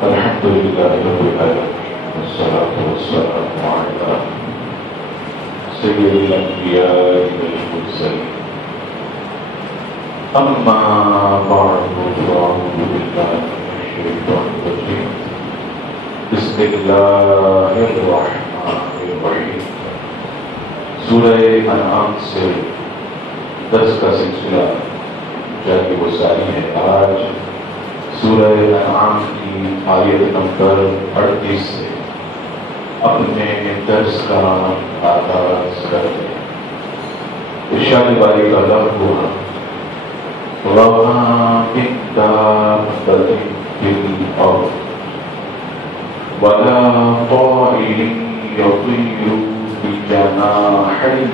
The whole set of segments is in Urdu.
الحمد لله رب العالمين والصلاة والسلام على سيد الأنبياء والمرسلين أما بعد فأعوذ بالله من الشيطان الرجيم بسم الله الرحمن الرحيم سورہ انعام سے درس کا سلسلہ جاری و ساری ہے۔ آج سورہ انعام کی آیت نمبر 38 سے اپنے درس کا آغاز کرتے ہیں۔ ارشاد باری کا لفظ ہوا وَمَا مِن دَابَّةٍ فِي الْأَرْضِ وَلَا طَائِرٍ يَطِيرُ بِجَنَاحَيْهِ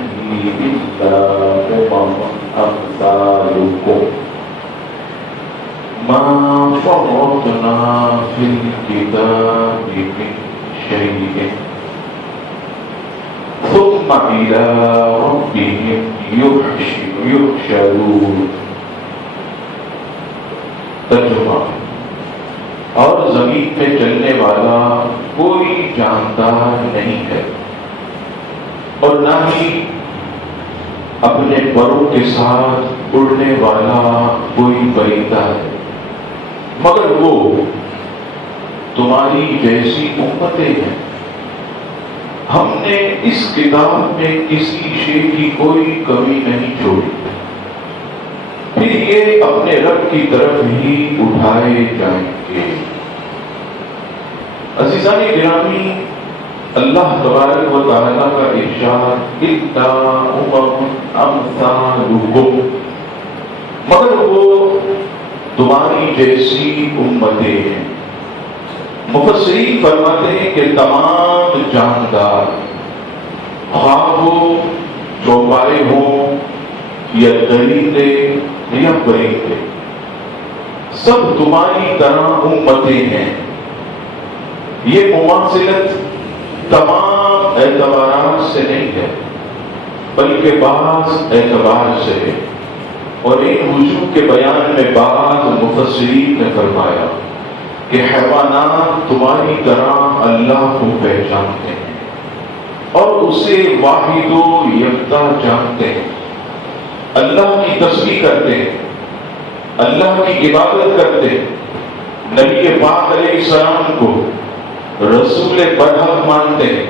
إِلَّا أُمَمٌ أَمْثَالُكُمْ مَا فَرَّطْنَا فِي الْكِتَابِ مِنْ شَيْءٍ ثُمَّ إِلَى رَبِّهِمْ يُحْشَرُونَ۔ ترجمہ: اور زمین میں چلنے والا کوئی جاندار نہیں ہے اور نہ ہی اپنے پروں کے ساتھ اڑنے والا کوئی پرندہ ہے، مگر وہ تمہاری جیسی امتیں ہیں۔ ہم نے اس کتاب میں کسی شے کی کوئی کمی نہیں چھوڑی، پھر یہ اپنے رب کی طرف ہی اٹھائے جائیں گے۔ عزیزان گرامی، اللہ تبارک و تعالیٰ کا ارشاد اِلَّا أُمَمٌ أَمْثَالُكُمْ، مگر وہ تمہاری جیسی امتیں ہیں۔ مفسرین فرماتے ہیں کہ تمام جاندار، خواہ وہ چوپائے ہوں یا درندے یا پرندے، سب تمہاری طرح امتیں ہیں۔ یہ مماثلت تمام اعتبارات سے نہیں ہے بلکہ بعض اعتبار سے ہے، اور ان وجوہ کے بیان میں بعض مفسرین نے فرمایا کہ حیوانات تمہاری طرح اللہ کو پہچانتے ہیں اور اسے واحد و یکتا جانتے ہیں، اللہ کی تسبیح کرتے ہیں، اللہ کی عبادت کرتے ہیں، نبی پاک علیہ السلام کو رسول برحق مانتے ہیں،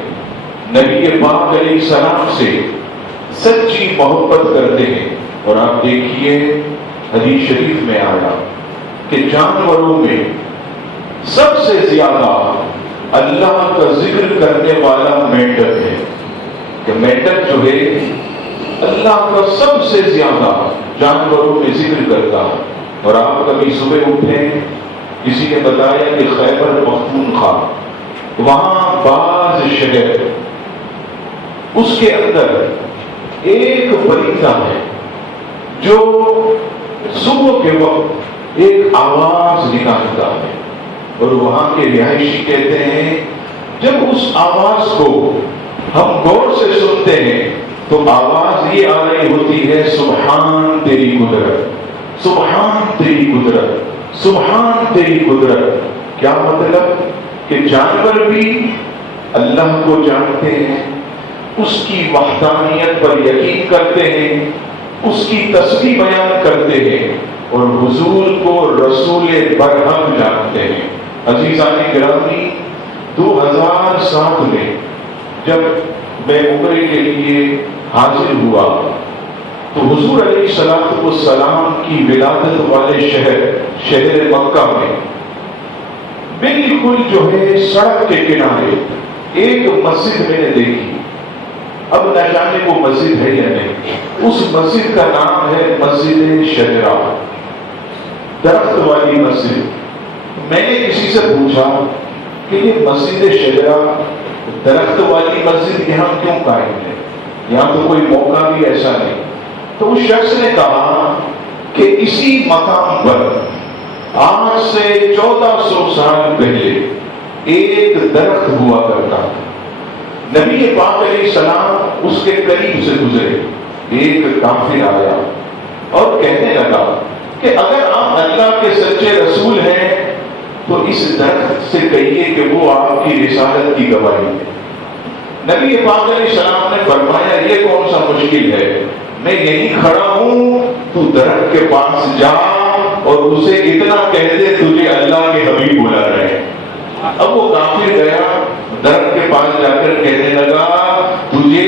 نبی پاک علیہ السلام سے سچی محبت کرتے ہیں۔ اور آپ دیکھیے حدیث شریف میں آیا کہ جانوروں میں سب سے زیادہ اللہ کا ذکر کرنے والا مینڈک ہے، کہ مینڈک جو ہے اللہ کا سب سے زیادہ جانوروں میں ذکر کرتا ہے۔ اور آپ کبھی صبح اٹھے، کسی نے بتایا کہ خیبر پختونخوا، وہاں بعض شہر، اس کے اندر ایک پرندہ ہے جو صبح کے وقت ایک آواز نکالتا ہے، اور وہاں کے رہائشی کہتے ہیں جب اس آواز کو ہم غور سے سنتے ہیں تو آواز یہ آ رہی ہوتی ہے سبحان تیری قدرت، سبحان تیری قدرت، سبحان تیری قدرت۔ کیا مطلب؟ کہ جانور بھی اللہ کو جانتے ہیں، اس کی وحدانیت پر یقین کرتے ہیں، اس کی تسبیح بیان کرتے ہیں، اور حضور کو رسول برحق جانتے ہیں۔ عزیزان گرامی، 2007 میں جب میں عمرے کے لیے حاضر ہوا تو حضور علیہ السلام کی ولادت والے شہر مکہ میں بالکل جو ہے سڑک کے کنارے ایک مسجد میں نے دیکھی۔ اب نہ جانے وہ مسجد ہے یا نہیں، اس مسجد کا نام ہے مسجد شجرہ، درخت والی مسجد۔ میں نے کسی سے پوچھا کہ یہ مسجد شجرہ، درخت والی مسجد یہاں کیوں قائم ہے؟ یہاں تو کوئی موقع بھی ایسا نہیں۔ تو اس شخص نے کہا کہ اسی مقام پر آج سے 1400 سال پہلے ایک درخت ہوا کرتا تھا۔ نبی پاک علیہ السلام اس کے قریب سے گزرے، ایک کافر آیا اور کہنے لگا کہ اگر آپ اللہ کے سچے رسول ہیں تو اس درخت سے کہیے کہ وہ آپ کی رسالت کی گواہی ہے۔ نبی پاک علیہ السلام نے فرمایا یہ کون سا مشکل ہے، میں یہیں کھڑا ہوں، تو درخت کے پاس جا اور اسے اتنا کہہ دے تجھے اللہ کے حبیب بلا رہے ہیں۔ اب وہ کافر گیا، درخت کے پاس جا کر کہنے لگا تجھے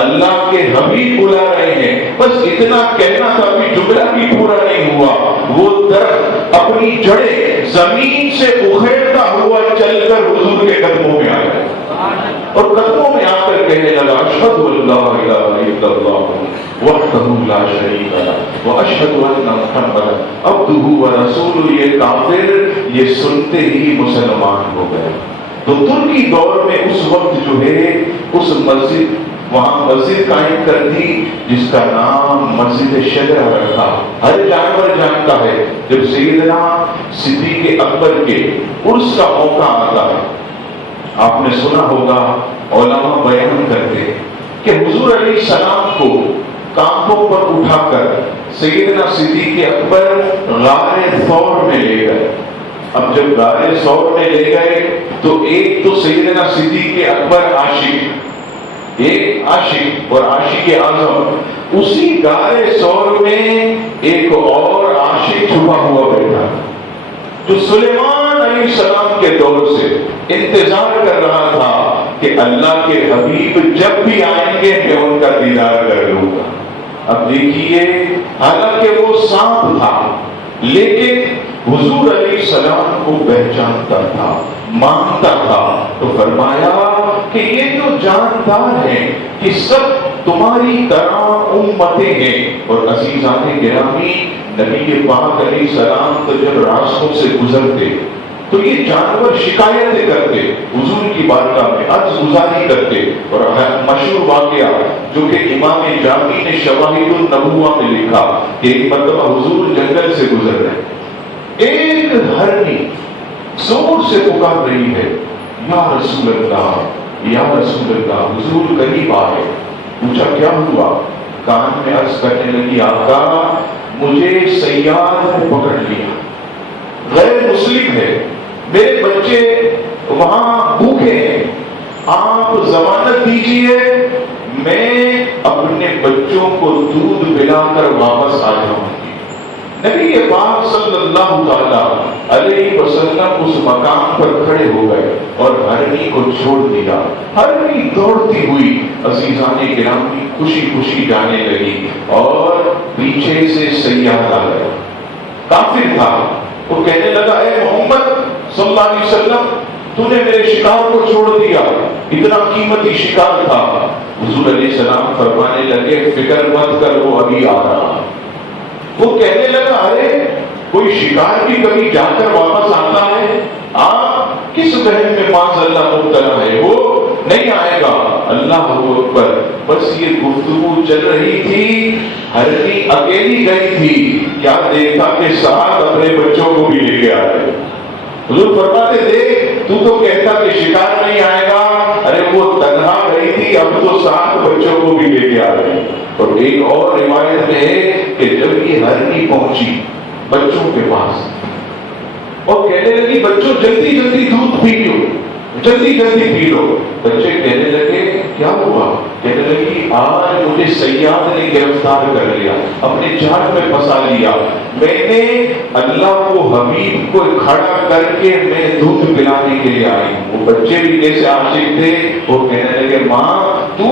اللہ کے حبیب بلا رہے ہیں، بس اتنا کہنا تھا، ابھی جملہ بھی پورا نہیں ہوا، وہ درخت اپنی جڑیں زمین سے اکھیڑتا ہوا چل کر حضور کے قدموں میں آ گیا اور قدموں میں آ کر کہنے لگا اشہد ان لا الہ الا اللہ وحدہ لا شریک لہ واشہد ان محمدا عبدہ ورسولہ۔ یہ کافر یہ سنتے ہی مسلمان ہو گئے۔ تو ترکی دور میں اس وقت جو ہے اس مسجد، وہاں مسجد قائم کر دی جس کا نام مسجد شجرہ رکھا۔ ہر جانور جانتا ہے جب سیدنا صدیق اکبر کے عرس کا موقع آتا ہے، آپ نے سنا ہوگا علماء بیان کرتے کہ حضور علیہ السلام کو کانپوں پر اٹھا کر سیدنا صدیق اکبر غار ثور میں لے گئے۔ اب جب غار ثور میں لے گئے تو ایک تو سیدنا صدیق اکبر عاشق، ایک عاشق اور عاشق اعظم، اسی غار ثور میں ایک اور عاشق چھپا ہوا بیٹھا جو سلیمان علیہ السلام کے دور سے انتظار کر رہا تھا کہ اللہ کے حبیب جب بھی آئیں گے میں ان کا دیدار کر لوں گا۔ اب دیکھیے، حالانکہ وہ سانپ تھا لیکن حضور علیہ السلام کو پہچانتا تھا، مانتا تھا، تو فرمایا کہ یہ جو جاندار ہیں کہ سب تمہاری طرح امتیں ہیں۔ اور عزیزان گرامی، نبی پاک علیہ السلام تو جب راستوں سے گزرتے تو یہ جانور شکایتیں کرتے، حضور کی بارگاہ میں عرض گزاری کرتے۔ اور مشہور واقعہ جو کہ امام جامی نے شواہد النبوہ میں لکھا کہ ایک مرتبہ حضور جنگل سے گزر رہے، ایک ہرنی زور سے پکار رہی ہے یا رسول اللہ یا رسول اللہ۔ حضور قریب آئے، پوچھا کیا ہوا؟ کان میں عرض کرنے لگی آقا مجھے صیاد نے پکڑ لیا، غیر مسلم ہے، میرے بچے وہاں بھوکے ہیں، آپ ضمانت دیجئے میں اپنے بچوں کو دودھ پلا کر واپس آ جاؤں گی۔ نبی پاک صلی اللہ تعالی علیہ وسلم اس مقام پر کھڑے ہو گئے اور ہرنی کو چھوڑ دیا۔ ہرنی دوڑتی ہوئی عزیزان گرامی خوشی خوشی جانے لگی اور پیچھے سے صیاد آ گیا، کافر تھا، وہ کہنے لگا اے محمد صلی اللہ علیہ وسلم تو نے میرے شکار کو چھوڑ دیا، اتنا قیمتی شکار تھا۔ حضور علیہ السلام فرمانے لگے فکر مت کر وہ ابھی آ رہا۔ وہ کہنے لگا ارے کوئی شکار بھی کبھی جا کر واپس آتا ہے؟ آپ کس بہن میں معاذ اللہ مبتلا ہے، وہ نہیں آئے گا۔ اللہ اکبر۔ بس یہ گفتگو چل رہی تھی، ہرنی اکیلی گئی تھی، کیا دیکھا کہ ساتھ اپنے بچوں کو بھی لے کے آ گئے۔ حضور فرماتے دیکھ تو کہتا کہ شکار نہیں آئے گا، ارے وہ تنہا گئی تھی اب تو ساتھ بچوں کو بھی لے کے آ گئی۔ اور ایک اور روایت میں ہے کہ جب یہ ہرنی پہنچی بچوں کے پاس اور کہنے لگی بچوں جلدی جلدی دودھ پی لو، جلدی جلدی پی لو۔ بچے کہنے لگے کیا ہوا؟ کہنے لگی آج مجھے صیاد نے گرفتار کر لیا، اپنے جال میں پھنسا لیا، میں نے اللہ کو حبیب کو کھڑا کر کے میں دودھ پلانے کے لیے آئی ہوں۔ وہ بچے بھی کیسے عاشق تھے، وہ کہنے لگے ماں تو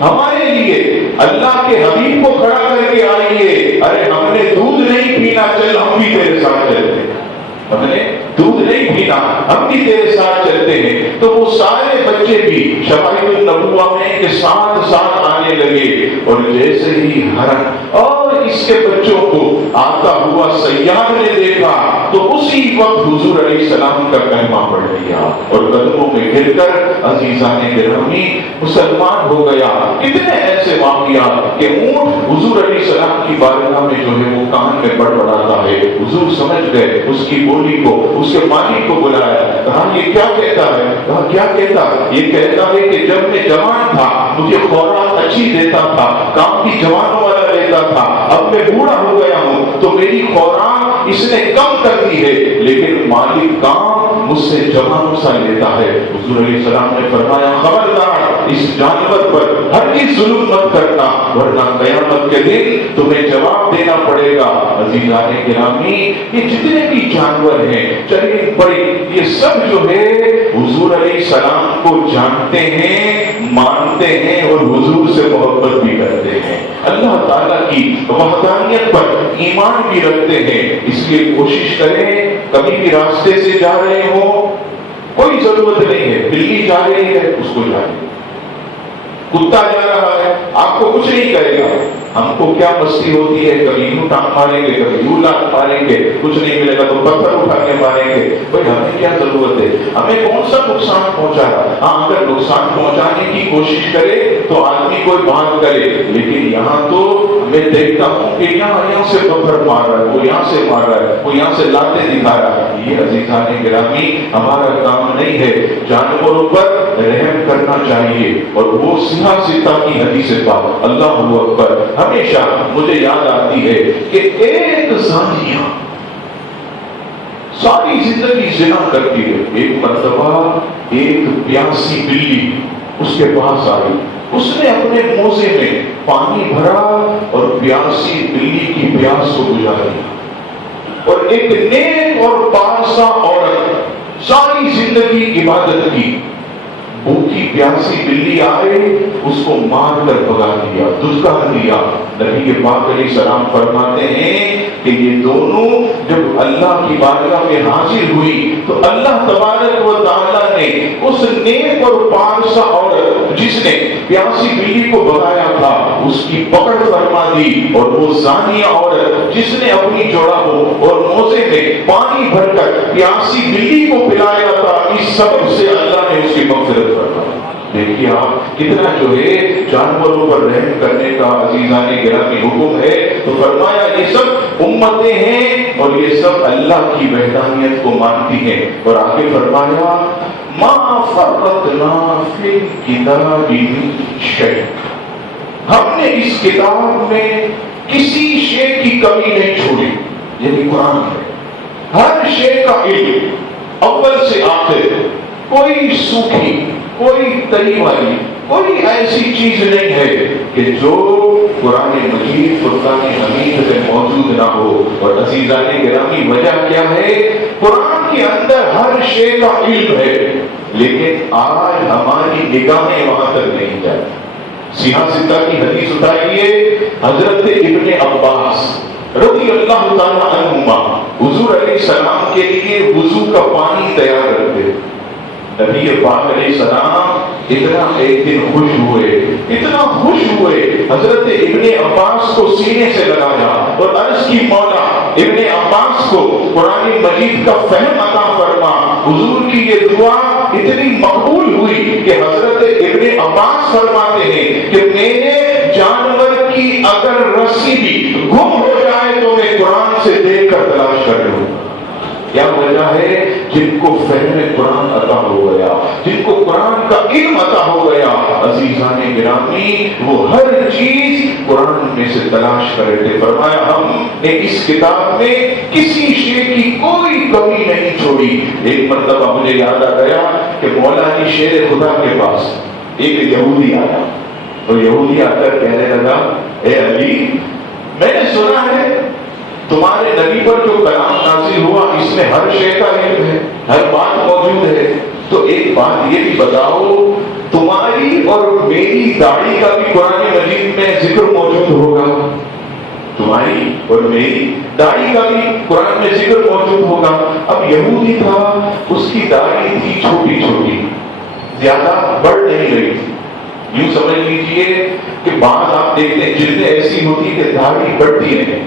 ہمارے لیے اللہ کے حبیب کو کھڑا کر کے آئی ہے، ارے ہم نے دودھ نہیں پینا، چل ہم بھی تیرے ساتھ چلتے ہیں، ہم نے دودھ نہیں پینا ہم بھی تیرے ساتھ چلتے ہیں۔ تو وہ سارے بچے بھی شواہد النبوہ میں کے ساتھ ساتھ آنے لگے اور جیسے ہی ہرن اور اس کے بچوں کو آتا ہوا صیاد نے دیکھا تو اسی وقت حضور علیہ السلام کا کلمہ پڑھ لیا اور قدموں میں گر کر عزیزان گرامی مسلمان ہو گیا۔ کتنے ایسے واقعات کہ اونٹ حضور علیہ السلام کی بارگاہ میں جو ہے وہ کان میں بڑبڑاتا ہے، حضور سمجھ گئے اس کی بولی کو، اس کے مالک کو بلایا، کہا یہ کیا کہتا ہے؟ کہا کیا کہتا؟ یہ کہتا ہے کہ جب میں جوان تھا مجھے خوراک اچھی دیتا تھا، کام کی جوانوں والا لیتا تھا، اب میں بوڑھا ہو گیا ہوں تو میری خوراک اس نے کم کر دی ہے، لیکن مالک کام مجھ سے جمع سا لیتا ہے۔ حضور علیہ السلام نے فرمایا خبردار اس جانور پر ہرگز ظلم مت کرنا، ورنہ قیامت کے دن تمہیں جواب دینا پڑے گا۔ عزیزان گرامی، یہ جتنے بھی جانور ہیں چلے بڑے، یہ سب جو ہے حضور علیہ السلام کو جانتے ہیں، مانتے ہیں اور حضور سے محبت بھی کرتے ہیں، اللہ تعالیٰ کی وحدانیت پر ایمان بھی رکھتے ہیں۔ اس لیے کوشش کریں کبھی بھی راستے سے جا رہے ہو، کوئی ضرورت نہیں ہے، بلی جا رہی ہے اس کو جائے، کتا جا رہا ہے آپ کو کچھ نہیں کرے گا، ہم کو کیا مستی ہوتی ہے، کبھی یوں ٹانگ ماریں گے، کبھی یوں لات ماریں گے، کچھ نہیں ملے گا تو پتھر اٹھا کے ماریں گے۔ بھائی ہمیں کیا ضرورت ہے، ہمیں کون سا نقصان پہنچا رہا ہے؟ ہاں اگر نقصان پہنچانے کی کوشش کرے تو آدمی کوئی بات کرے، لیکن یہاں تو میں دیکھتا ہوں کہ یہاں سے پتھر مار رہا ہے، وہ یہاں سے مار رہا ہے، وہ یہاں سے لاتیں دکھا رہا ہے۔ یہ عزیزان گرامی ہمارا کام نہیں ہے، جانوروں پر رحم کرنا چاہیے۔ اور وہ سیدھا سیدھا کی حدیث پاک اللہ اکبر ہمیشہ مجھے یاد آتی ہے کہ ایک زانیہ ساری زندگی زنا کرتی ہے، ایک مرتبہ ایک پیاسی بلی اس کے پاس آئی، اس نے اپنے موزے میں پانی بھرا اور پیاسی بلی کی پیاس کو بجھا دیا۔ اور ایک نیک اور پارسا عورت ساری زندگی عبادت کی، بھوکی پیاسی بلی آئے اس کو مار کر بھگا دیا، دھتکار دیا۔ نبی پاک علیہ السلام فرماتے ہیں کہ یہ دونوں جب اللہ کی بارگاہ میں حاضر ہوئی تو اللہ تبارک و تعالیٰ نے اس نیک اور پارسا عورت جس نے پیاسی بلی کو بھگایا تھا اس کی پکڑ فرما دی، اور وہ زانیہ عورت جس نے اپنی جوڑابوں اور موزے میں پانی بھر کر پیاسی بلی کو پلایا تھا، اس سبب سے اللہ نے اس کی مغفرت فرمائی۔ دیکھیے آپ کتنا جو ہے جانوروں پر رحم کرنے کا عزیزان گرامی حکم ہے۔ تو فرمایا یہ سب امتیں ہیں اور یہ سب اللہ کی وحدانیت کو مانتی ہیں۔ اور آگے فرمایا ما فرطنا فی الکتاب من شیء، ہم نے اس کتاب میں کسی شے کی کمی نہیں چھوڑی، یعنی قرآن ہے، ہر شے کا علم اول سے آخر، کوئی سوکھی کوئی تری والی کوئی ایسی چیز نہیں ہے کہ جو قرآن مجید فرقان حمید میں موجود نہ ہو۔ اور عزیزان گرامی وجہ کیا ہے؟ قرآن کے اندر ہر شے کا علم ہے، لیکن آج ہماری نگاہیں وہاں تک نہیں جاتی۔ سیاہ سدہ کی حدیث اٹھائیے، حضرت ابن عباس رضی اللہ تعالیٰ عنہما حضور علیہ السلام کے لیے وضو کا پانی تیار کرتے۔ نبی پاک علیہ السلام اتنا ایک دن خوش ہوئے، اتنا خوش ہوئے، حضرت ابن عباس کو سینے سے لگایا اور عرض کی مولا ابن عباس کو قرآن مجید کا فہم عطا فرما۔ حضور کی یہ دعا اتنی مقبول ہوئی کہ حضرت ابن عباس فرماتے ہیں کہ میرے جانور کی اگر رسی بھی گم ہو جائے تو میں قرآن سے دیکھ کر تلاش کر لوں۔ کیا وجہ ہے؟ جن کو فہم قرآن عطا ہو گیا، جن کو قرآن کا علم عطا ہو گیا، عزیزان گرامی وہ ہر چیز قرآن میں سے تلاش کرے تھے۔ فرمایا ہم نے اس کتاب میں کسی شے کی کوئی کمی نہیں چھوڑی۔ ایک مرتبہ مجھے یاد آ گیا کہ مولا علی شیر خدا کے پاس ایک یہودی آیا، اور یہودی آ کر کہنے لگا اے علی، میں نے سنا ہے تمہارے نبی پر جو کلام نازل ہوا اس میں ہر شے کا علم ہے، ہر بات موجود ہے، تو ایک بات یہ بھی بتاؤ، تمہاری اور میری داڑھی کا بھی قرآن مجید میں ذکر موجود ہوگا؟ تمہاری اور میری داڑھی کا بھی قرآن میں ذکر موجود ہوگا۔ اب یہودی تھا، اس کی داڑھی تھی چھوٹی چھوٹی، زیادہ بڑھ نہیں رہی تھی۔ یوں سمجھ لیجئے کہ بعض آپ دیکھتے ہیں جلدیں ایسی ہوتی کہ داڑھی بڑھتی نہیں،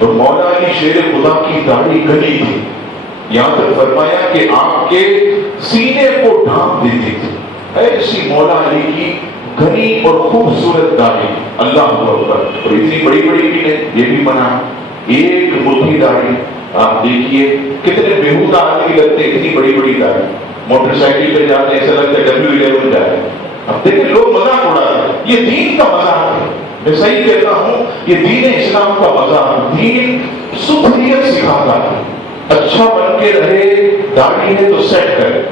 تو مولا علی شیر خدا کی داڑھی گھنی تھی، یہاں تک فرمایا کہ آپ کے سینے کو ڈھانپ دیتی تھی۔ ایسی مولا علی کی گھنی اور خوبصورت داڑھی، اللہ اکبر، اور اتنی بڑی بڑی بھی نہیں، یہ بھی منع، ایک مٹھی داڑھی۔ آپ دیکھیے کتنے بےہودہ آدمی لگتے ہیں اتنی بڑی بڑی داڑھی، موٹر سائیکل پہ جاتے ہیں ایسا لگتا ہے W11 جائے۔ اب دیکھیں لوگ مذاق اڑاتے ہیں، یہ دین کا مذاق ہے، میں صحیح کہتا ہوں، یہ دین اسلام کا مذاق، دین سپریت سکھاتا ہے۔ اچھا بن کے رہے، داڑھی ہے تو سیٹ کرے،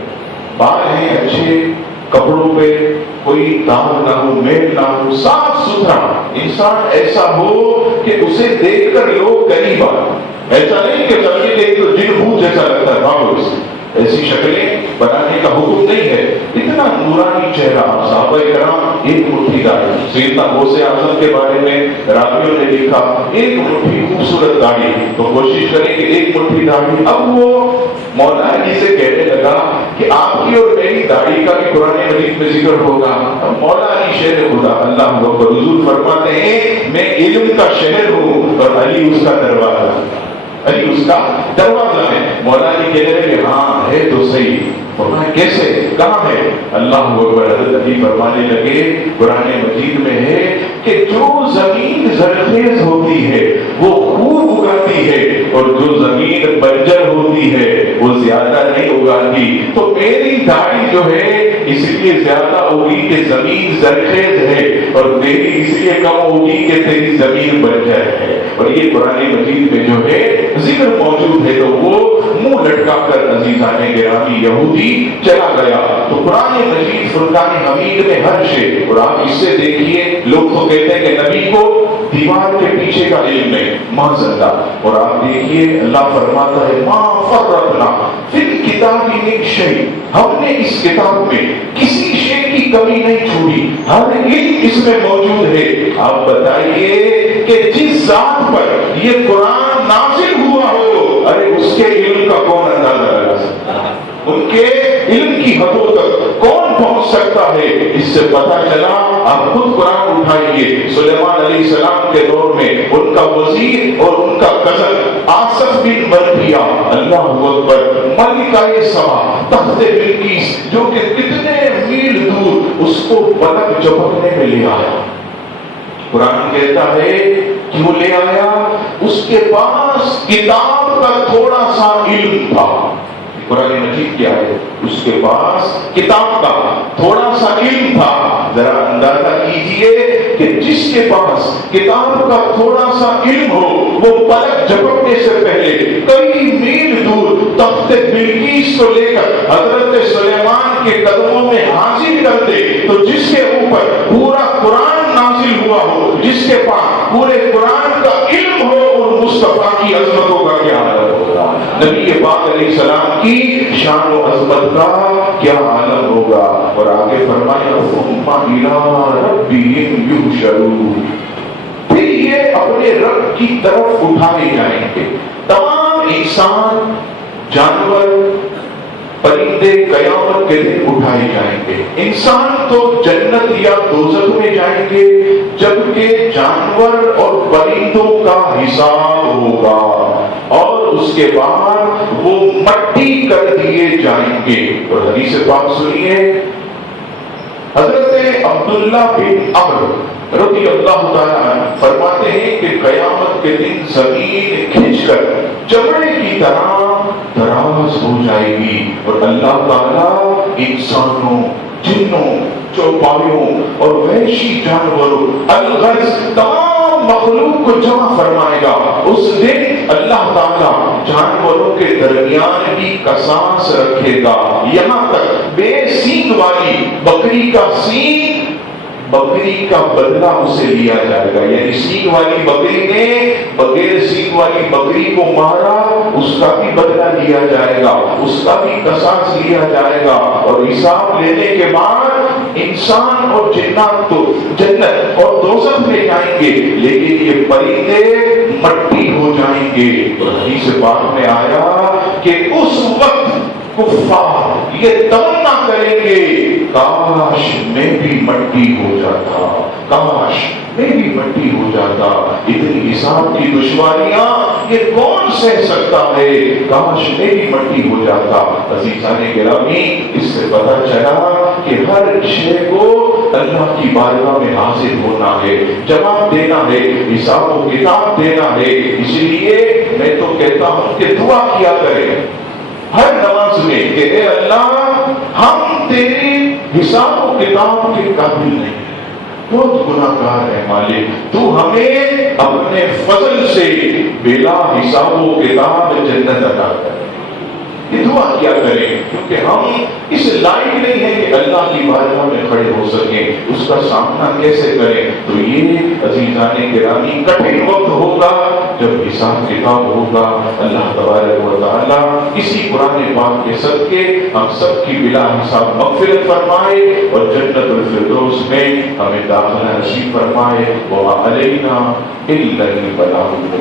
بال ہیں اچھے، کپڑوں پہ کوئی داغ نہ ہو، میل نہ ہو، صاف ستھرا انسان ایسا ہو کہ اسے دیکھ کر لوگ قریب آئے۔ ایسا نہیں کہ چلنے دیکھ تو جن بھوت جیسا لگتا ہے بھاگو اس سے، ایسی شکلیں بنانے کا حکم نہیں ہے۔ اتنا نورانی چہرہ، صحابہ کرام ایک مٹھی داڑھی، سیدنا غوث اعظم کے بارے میں راویوں نے لکھا ایک مٹھی خوبصورت داڑھی، تو کوشش کریں کہ ایک مٹھی داڑھی۔ اب وہ مولا علی سے کہنے لگا کہ آپ کی اور میری داڑھی کا بھی قرآن مجید میں ذکر ہوگا۔ اب مولا علی شہر خدا، اللہ اکبر، حضور فرماتے ہیں میں علم کا شہر ہوں اور علی اس کا دروازہ، علی اس کا دروازہ ہے۔ مولا علی کہہ رہے کہ ہاں ہے تو صحیح۔ فرمایا کیسے، کہاں ہے؟ اللہ اکبر، حضرت علی فرمانے لگے قرآن مجید میں ہے کہ جو زمین زرخیز ہوتی ہے وہ خوب اگاتی ہے، اور جو زمین بنجر ہوتی ہے وہ زیادہ نہیں اگاتی۔ تو میری داڑھی جو ہے اس لیے زیادہ ہوگی کہ زمین زرخیز ہے، اور تیری اس لیے کم ہوگی کہ تیری زمین بنجر ہے۔ اور یہ قرآن مجید میں جو ہے ذکر موجود ہے، تو وہ منہ لٹکا کر عزیزان گرامی یہودی چلا گیا۔ تو قرآن مجید فرقان حمید میں ہر شے، اور آپ اس سے دیکھیے لوگ تو کہتے ہیں کہ نبی کو دیوار کے پیچھے کا علم نہیں، معاذ اللہ، اور آپ دیکھیے اللہ فرماتا ہے ما فرطنا فی الکتاب من شیء، ہم نے اس کتاب میں کسی شے کی کمی نہیں چھوڑی، ہر علم اس میں موجود ہے۔ آپ بتائیے کہ جس ذات پر یہ قرآن نازل ہوا ہو، ارے اس کے علم کا کون اندازہ لگا سکتا ہے؟ ان کے علم کی حدوں تک کون پہنچ سکتا ہے؟ اس سے پتہ چلا، آپ خود قرآن اٹھائیے، سلیمان علیہ السلام کے دور میں ان کا وزیر اور ان کا کزن آصف بن برقیہ، اللہ اکبر، ملکہ سبا، تخت بلقیس، جو کہ کتنے میل دور، اس کو پلک جھپکنے میں لے آیا۔ قرآن کہتا ہے کیوں لے آیا؟ اس کے پاس کتاب کا تھوڑا سا علم تھا۔ قرآن مجید کیا ہے؟ اس کے پاس کتاب کا تھوڑا سا علم تھا۔ ذرا اندازہ کیجئے کہ جس کے پاس کتاب کا تھوڑا سا علم ہو، وہ پلک جھپکنے سے پہلے کئی میل دور تخت بلقیس کو لے کر حضرت سلیمان کے قدموں میں حاضر کر دے، تو جس کے اوپر پورا قرآن نازل ہوا ہو، جس کے پاس پورے قرآن کا علم ہو، اور مصطفیٰ کی عظمتوں کا کیا حال ہوگا؟ نبی پاک علیہ السلام کی شان و عظمت کا کیا عالم ہوگا؟ اور آگے فرمایا ثم الی ربہم یحشرون، پھر یہ اپنے رب کی طرف اٹھائے جائیں گے۔ تمام انسان، جانور، پرندے قیامت کے دن اٹھائے جائیں گے۔ انسان تو جنت یا دوزخ میں جائیں گے، جبکہ جانور اور پرندوں کا حساب ہوگا، اور اس کے بعد وہ مٹی کر دیے جائیں گے۔ اور حدیث پاک سنیے، حضرت عبداللہ بن عمر رضی اللہ تعالیٰ عنہ فرماتے ہیں کہ قیامت کے دن زمین کھنچ کر چمڑے کی طرح دراز ہو جائے گی، اور اللہ تعالیٰ انسانوں، جنوں، چوپایوں اور وحشی جانوروں، الغرض تمام مخلوق کو جمع فرمائے گا۔ اس دن اللہ تعالیٰ جانوروں کے درمیان بھی قصاص رکھے گا، یہاں تک بے سینگ والی بکری کا سینگ، بکری کا بدلہ اسے لیا جائے گا۔ یعنی سینگ والی بکری نے بغیر سینگ والی بکری کو مارا، اس کا بھی بدلہ لیا جائے گا، اس کا بھی قصاص لیا جائے گا، اور حساب لینے کے بعد انسان اور جنات تو جنت اور دوزخ میں جائیں گے، لیکن یہ پرندے مٹی ہو جائیں گے۔ تو حدیث پاک میں آیا کہ اس وقت کفار یہ تمنا کریں گے کاش میں بھی مٹی ہو جاتا، کاش میں بھی مٹی ہو جاتا، اتنی حساب کی دشواریاں یہ کون سہ سکتا ہے، کاش میں بھی مٹی ہو جاتا۔ عزیزان گرامی، اس سے پتہ چلا کہ ہر شے کو اللہ کی بارگاہ میں حاضر ہونا ہے، جواب دینا ہے، حساب و کتاب دینا ہے۔ اس لیے میں تو کہتا ہوں کہ دعا کیا کریں ہر نماز میں کہ اے اللہ، ہم تیرے حساب و کتاب کے قابل نہیں، بہت گناہگار ہے مالک، تو ہمیں اپنے فضل سے بلا حساب و کتاب جنت عطا کر۔ یہ دعا کیا کریں، کیونکہ ہم اس لائق نہیں ہے کہ اللہ کی بارگاہ میں کھڑے ہو سکیں، اس کا سامنا کیسے کریں؟ تو یہ عزیزان گرامی کٹھن وقت ہوگا جب حساب کتاب ہوگا۔ اللہ تبارک و تعالی اسی قرآن پاک کے صدقے ہم سب کی بلا حساب مغفرت فرمائے اور جنت الفردوس میں ہمیں داخلہ نصیب فرمائے۔ وَمَا عَلَيْنَا إِلَّا الْبَلَاغُ